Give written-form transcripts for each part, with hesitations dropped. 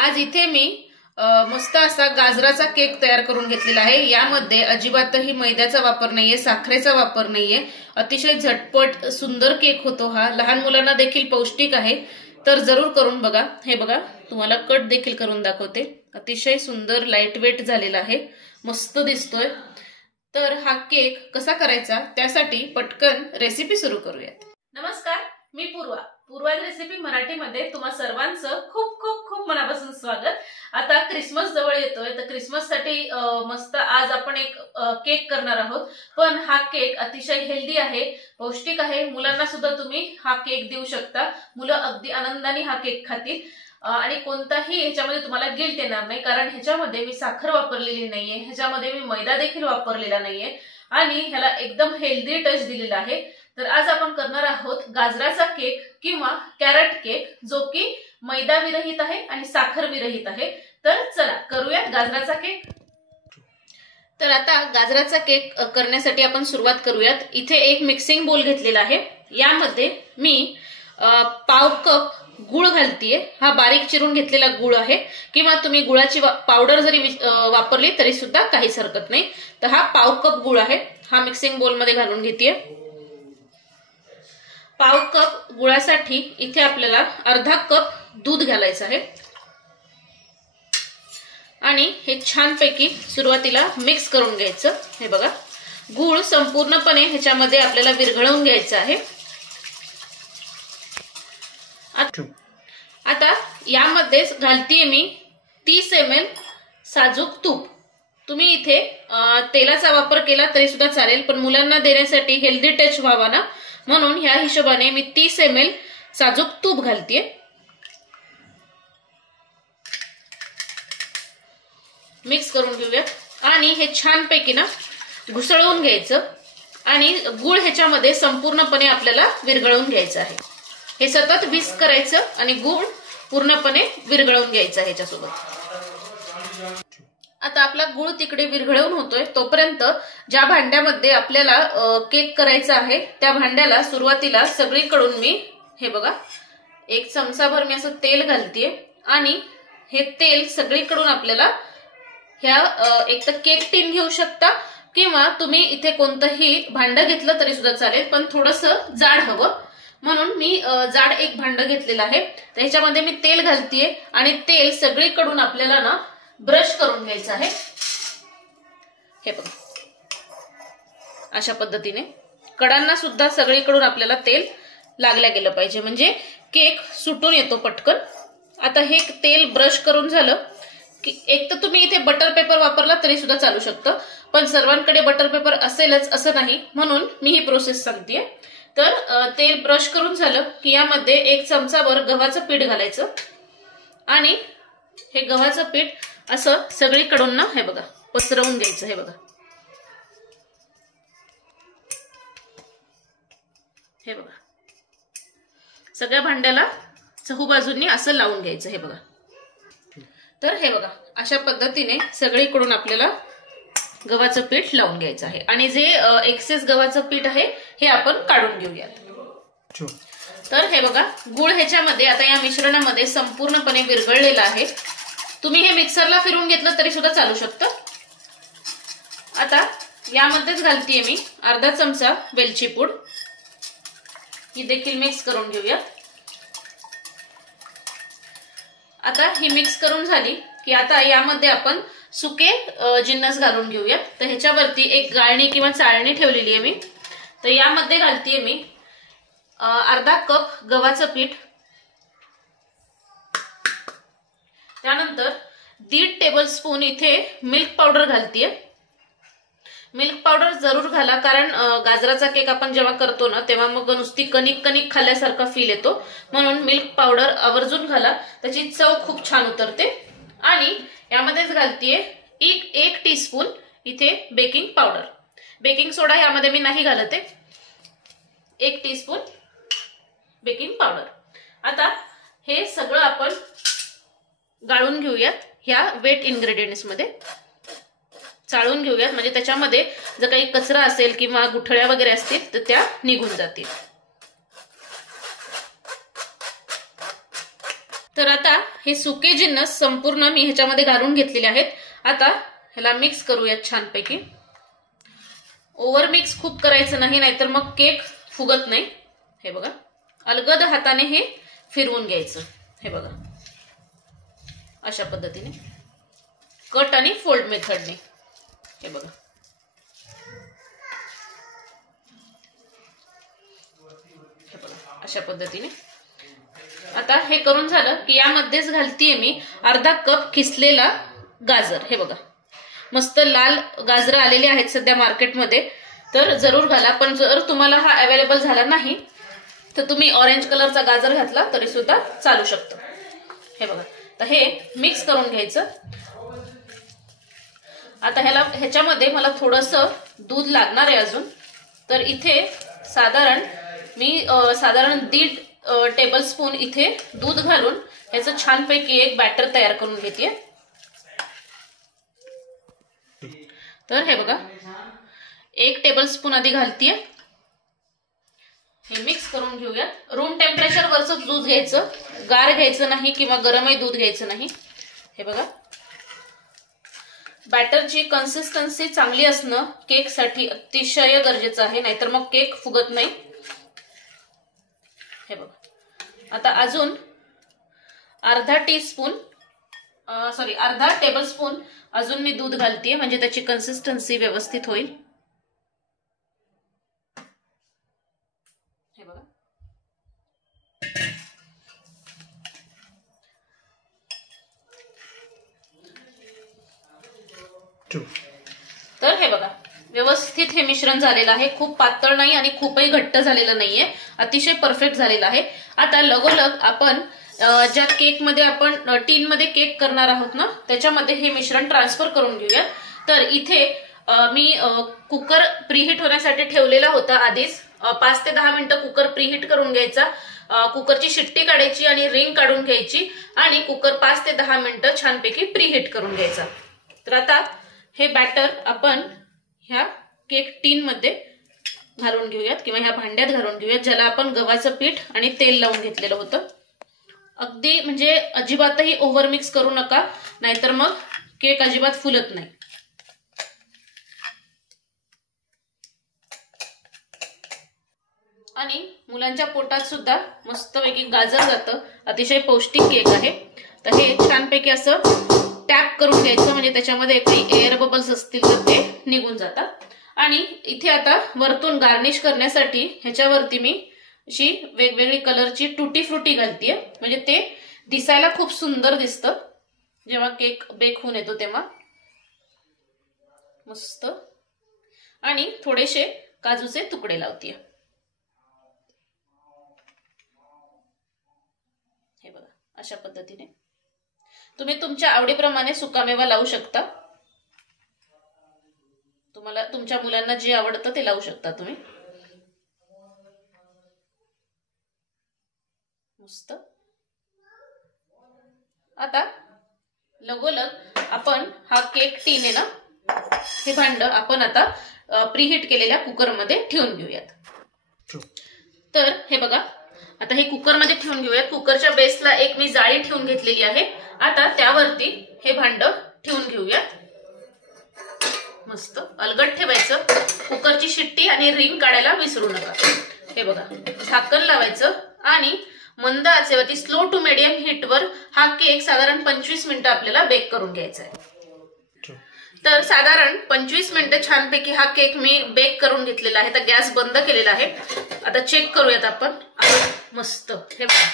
आज इथे मी मस्त असा गाजराचा केक तयार करून घेतलेला आहे। यामध्ये अजिबातही मैद्याचा वापर नाहीये, साखरेचा वापर नाहीये। अतिशय झटपट सुंदर केक होतो हा। लहान मुलांना देखील पौष्टिक आहे, तर जरूर करून बघा। हे बघा, तुम्हाला कट देखील करून दाखवते। अतिशय सुंदर लाईट वेट झालेला आहे, मस्त दिसतोय। तर हा केक कसा करायचा त्यासाठी पटकन रेसिपी सुरू करूयात। नमस्कार, मी पूर्वा रेसिपी मराठीमध्ये तुम्हा सर्वांचं खूप खूप खूप मनापासून स्वागत। आता क्रिसमस जवळ येतोय, तर क्रिसमस साठी मस्त आज आपण एक केक करणार आहोत। पण हा केक अतिशय हेल्दी आहे, पौष्टिक आहे। मुलांना सुद्धा तुम्ही हा केक देऊ शकता। मुलं अगदी आनंदाने हा केक खातील आणि कोणताही ह्याच्यामध्ये तुम्हाला गिल्ट येणार नाही, कारण ह्याच्यामध्ये मी साखर वापरलेली नाहीये, ह्याच्यामध्ये मी मैदा देखील वापरलेला नाहीये आणि ह्याला एकदम हेल्दी टच दिलेला आहे। तर आज आपण करणार आहोत गाजराचा केक किंवा कॅरट केक, जो की मैदा विरहित आहे आणि साखर विरहित आहे। तर चला करूयात गाजराचा केक। तर आता गाजराचा केक करण्यासाठी आपण सुरुवात करूयात। इथे एक मिक्सिंग बोल घेतलेला आहे, यामध्ये मी पाव कप गुळ घालतीये। हा बारीक चिरून घेतलेला गुळ आहे, किंवा तुम्ही गुळाची पावडर जरी वापरली तरी सुद्धा काहीच हरकत नाही। तर हा पाव कप गुळ आहे, हा मिक्सिंग बोल मध्ये घालून घेतेय। पाव कप गुळासाठी इथे आपल्याला अर्धा कप दूध घालायचं आहे आणि हे छानपैकी सुरुवातीला मिक्स करून घ्यायचं। हे बघा, गुळ संपूर्णपणे ह्याच्यामध्ये आपल्याला विरघळवून घ्यायचं आहे। आता यामध्ये घालतीये मी 30 ml साजूक तूप। तुम्ही इथे तेलाचा वापर केला तरी सुद्धा चालेल, पण मुलांना देण्यासाठी हेल्दी टच व्हावा ना, म्हणून ह्या हिशोबाने मी 30 ml साजूक तूप घालतीये। मिक्स करून घेऊया आणि हे छानपैकी ना घुसळवून घ्यायचं आणि गुळ ह्याच्यामध्ये संपूर्णपणे आपल्याला विरघळवून घ्यायचं आहे। हे सतत विस्क करायचं आणि गुळ पूर्णपणे विरघळवून घ्यायचा ह्याच्यासोबत। आता आपला गुळ तिकडे विरघळवून होतोय, तोपर्यंत ज्या भांड्यामध्ये आपल्याला केक करायचा आहे त्या भांड्याला सुरुवातीला सगळीकडून मी हे बघा 1 चमचाभर मी असं तेल घालतीये आणि हे तेल सगळीकडून आपल्याला ह्या एक तर केक टीन घेऊ शकता किंवा तुम्ही इथे कोणतंही भांडं घेतलं तरी सुद्धा चालेल, पण थोडंसं जाड हवं म्हणून मी जाड एक भांडं घेतलेलं आहे। तर ह्याच्यामध्ये मी तेल घालतीये आणि तेल सगळीकडून आपल्याला ना ब्रश करून घ्यायचं आहे। हे बघा, अशा पद्धतीने कडांना सुद्धा सगळीकडून आपल्याला तेल लागल्या गेलं पाहिजे, म्हणजे केक सुटून येतो पटकन। आता हे तेल ब्रश करून झालं की एक तर तुम्ही इथे बटर पेपर वापरला तरी सुद्धा चालू शकतं, पण सर्वांकडे बटर पेपर असेलच असं नाही, म्हणून मी ही प्रोसेस सांगतेय। तर तेल ब्रश करून झालं की यामध्ये 1 चमचाभर गव्हाचं पीठ घालायचं आणि हे गव्हाचं पीठ असं सगळीकडून ना हे बघा पसरवून द्यायचं। हे बघा, हे बघा, सगळ्या भांड्याला चहूबाजूंनी असं लावून घ्यायचं। हे बघा, तर हे बघा अशा पद्धतीने सगळीकडून आपल्याला गव्हाचं पीठ लावून घ्यायचं आहे आणि जे एक्सेस गव्हाचं पीठ आहे हे आपण काढून घेऊयात। तर हे बघा, गुळ ह्याच्यामध्ये आता या मिश्रणामध्ये संपूर्णपणे विरघळलेला आहे। तुम्ही हे मिक्सरला फिरवून घेतलं तरी सुद्धा चालू शकतं। आता यामध्येच घालतीये मी अर्धा चमचा वेलची पूड, ही देखील मिक्स करून घेऊया। आता ही मिक्स करून झाली की आता यामध्ये आपण सुके जिन्नस घालून घेऊयात। तर ह्याच्यावरती एक गाळणी किंवा चाळणी ठेवलेली आहे मी। तर यामध्ये घालतीये मी अर्धा कप गव्हाचं पीठ, त्यानंतर 1.5 टेबलस्पून इथे मिल्क पावडर घालतीये। मिल्क पावडर जरूर घाला, कारण गाजराचा केक आपण जेव्हा करतो ना तेव्हा मग नुसती कणिक कणिक खाल्ल्यासारखा फील येतो, म्हणून मिल्क पावडर आवर्जून घाला, त्याची चव खूप छान उतरते। आणि यामध्येच घालतीये 1 टीस्पून इथे बेकिंग पावडर। बेकिंग सोडा यामध्ये मी नाही घालते, 1 टीस्पून बेकिंग पावडर। आता हे सगळं आपण गाळून घेऊयात, ह्या वेट इन्ग्रेडियंट्स मध्ये चाळून घेऊयात, म्हणजे त्याच्यामध्ये जर काही कचरा असेल किंवा गुठळ्या वगैरे असतील तर त्या निघून जातील। तर आता हे सुके जिन्नस संपूर्ण मी ह्याच्यामध्ये घालून घेतलेले आहेत. आता ह्याला मिक्स करूयात छानपैकी. ओव्हर मिक्स खूप करायचं नाही, नाहीतर मग केक फुगत नाही. हे बघा, अलगद हाताने हे फिरवून घ्यायचं. हे बघा, अशा पद्धतीने कट आणि फोल्ड मेथडने. हे बघा, अशा पद्धतीने. आता हे करून झालं की यामध्येच घालतीये मी अर्धा कप किसलेला गाजर. हे बघा, मस्त लाल गाजर आलेले आहेत सध्या मार्केटमध्ये, तर जरूर घाला. पण जर तुम्हाला हा अवेलेबल झाला नाही तर तुम्ही ऑरेंज कलरचा गाजर घातला तरी सुद्धा चालू शकतो. हे बघा, तर हे मिक्स करून घ्यायचं. आता ह्याच्यामध्ये मला थोडंसं दूध लागणार आहे अजून, तर इथे साधारण मी 1.5 टेबलस्पून इथे दूध घालून ह्याचं छानपैकी एक बॅटर तयार करून घेते. तर हे बघा, 1 टेबलस्पून आधी घालतीये. हे मिक्स करून घेऊयात. रूम टेम्परेचर वरचं दूध घ्यायचं, गार घ्यायचं नाही किंवा गरमही दूध घ्यायचं नाही. हे बघा, बॅटरची कन्सिस्टन्सी चांगली असणं केकसाठी अतिशय गरजेचं आहे, नाहीतर मग केक फुगत नाही. हे बघा, आता अजून अर्धा टेबलस्पून अजून मी दूध घालतेय, म्हणजे त्याची कन्सिस्टन्सी व्यवस्थित होईल. हे बघा, तर हे बघा, व्यवस्थित हे मिश्रण झालेलं आहे. खूप पातळ नाही आणि खूपही घट्ट झालेलं नाहीये, अतिशय परफेक्ट झालेलं आहे. आता लगोलग आपण ज्या केक मध्ये आपण टीन मध्ये केक करणार आहोत ना, त्याच्यामध्ये हे मिश्रण ट्रान्सफर करून घेऊया. तर इथे मी कुकर प्रीहीट होण्यासाठी ठेवलेला होता आधीच. 5 ते 10 मिनिटं कुकर प्रीहीट करून घ्यायचा. कुकरची शिट्टी काढायची आणि रिंग काढून घ्यायची आणि कुकर 5 ते 10 मिनिटं छानपैकी प्रीहीट करून घ्यायचा. तर आता हे बॅटर आपण ह्या केक टीन मध्ये घालून घेऊयात किंवा ह्या भांड्यात घालून घेऊयात, ज्याला आपण गव्हाचं पीठ आणि तेल लावून घेतलेलं होतं. अगदी म्हणजे अजिबातही ओव्हर मिक्स करू नका, नाहीतर मग केक अजिबात फुलत नाही. आणि मुलांच्या पोटात सुद्धा मस्तपैकी गाजर जातं. अतिशय पौष्टिक केक आहे. तर हे छानपैकी असं टॅप करून घ्यायचं, म्हणजे त्याच्यामध्ये काही एअर बबल्स असतील तर ते निघून जातात. आणि इथे आता वरतून गार्निश करण्यासाठी ह्याच्यावरती मी अशी वेगवेगळी कलरची टुटी फ्रुटी घालतीये, म्हणजे ते दिसायला खूप सुंदर दिसतं जेव्हा केक बेक होऊन येतो तेव्हा. मस्त. आणि थोडेसे काजूचे तुकडे लावतीये. हे बघा, अशा पद्धतीने तुम्ही तुमच्या आवडीप्रमाणे सुकामेवा लावू शकता. तुम्हाला तुमच्या मुलांना जे आवडतं ते लावू शकता तुम्ही. मस्त. आता लगोलग आपण हा केक टीन आहे ना, हे भांड आपण आता प्रीहीट केलेल्या कुकरमध्ये ठेवून घेऊयात. तर हे बघा, आता हे कुकरमध्ये ठेवून घेऊयात. कुकरच्या बेसला एक मी जाळी ठेवून घेतलेली आहे. आता त्यावरती हे भांड ठेवून घेऊयात. मस्त अलगद ठेवायचं. कुकरची शिट्टी आणि रिंग काढायला विसरू नका. हे बघा, झाकण लावायचं आणि मंद आचेवरती स्लो टू मीडियम हीटवर हा केक साधारण 25 मिनिटं आपल्याला बेक करून घ्यायचा आहे. तर साधारण 25 मिनिटं छानपैकी हा केक मी बेक करून घेतलेला आहे. तर गॅस बंद केलेला आहे. आता चेक करूयात आपण. मस्त, हे बघा,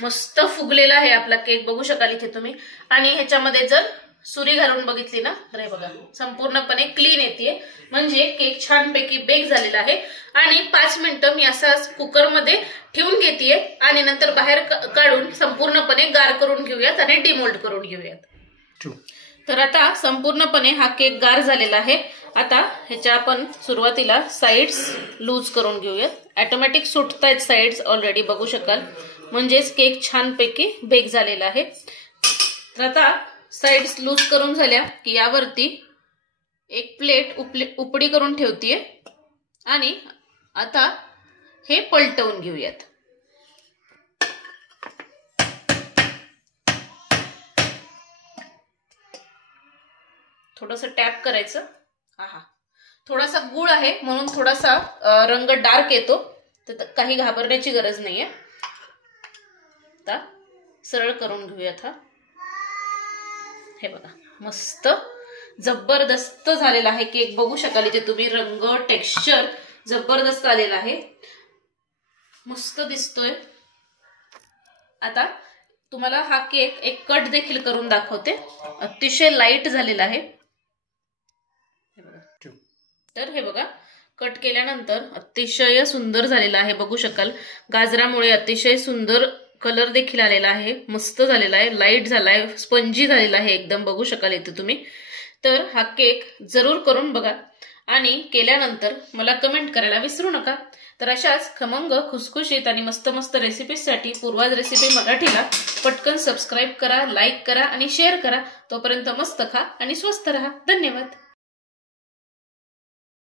मस्त फुगलेला आहे आपला केक, बघू शकाल इथे तुम्ही. आणि ह्याच्यामध्ये जर सुरी घालून बघितली ना तर हे बघा, संपूर्णपणे क्लीन येते, म्हणजे केक छानपैकी बेक झालेला आहे. आणि 5 मिनिटं मी असाच कुकरमध्ये ठेवून घेतेय आणि नंतर बाहेर काढून संपूर्णपणे गार करून घेऊयात आणि डिमोल्ड करून घेऊयात. तर आता संपूर्णपणे हा केक गार झालेला आहे. आता ह्याच्या आपण सुरुवातीला साइड्स लूज करून घेऊयात. ऑटोमॅटिक सुटतायत साइड्स ऑलरेडी, बघू शकाल, म्हणजेच केक छानपैकी बेक झालेला आहे. तर आता साइड्स लूज करून झाल्या की यावरती एक प्लेट उपडी करून ठेवतीये आणि आता हे पलटवून घेऊयात. थोडंसं टॅप करायचं. आहा, थोडासा गूळ आहे म्हणून थोडासा रंग डार्क येतो, तर काही घाबरण्याची गरज नाहीये. आता सरळ करून घेऊयात. हा हे बघा, मस्त जबरदस्त झालेला आहे केक. बघू शकाल इथे तुम्ही, रंग टेक्स्चर जबरदस्त आलेला आहे, मस्त दिसतोय. आता तुम्हाला हा केक एक कट देखील करून दाखवते. अतिशय लाईट झालेला आहे. तर हे बघा, कट केल्यानंतर अतिशय सुंदर झालेला आहे. बघू शकाल गाजरामुळे अतिशय सुंदर कलर देखील आलेला आहे, मस्त झालेला आहे, लाईट झालाय, स्पंजी झालेला आहे एकदम. बघू शकाल इथे तुम्ही. तर हा केक जरूर करून बघा आणि केल्यानंतर मला कमेंट करायला विसरू नका. तर अशाच खमंग, खुसखुशीत आणि मस्त मस्त रेसिपीजसाठी पूर्वाज रेसिपी मराठीला पटकन सबस्क्राईब करा, लाईक करा आणि शेअर करा. तोपर्यंत मस्त खा आणि स्वस्त रहा. धन्यवाद.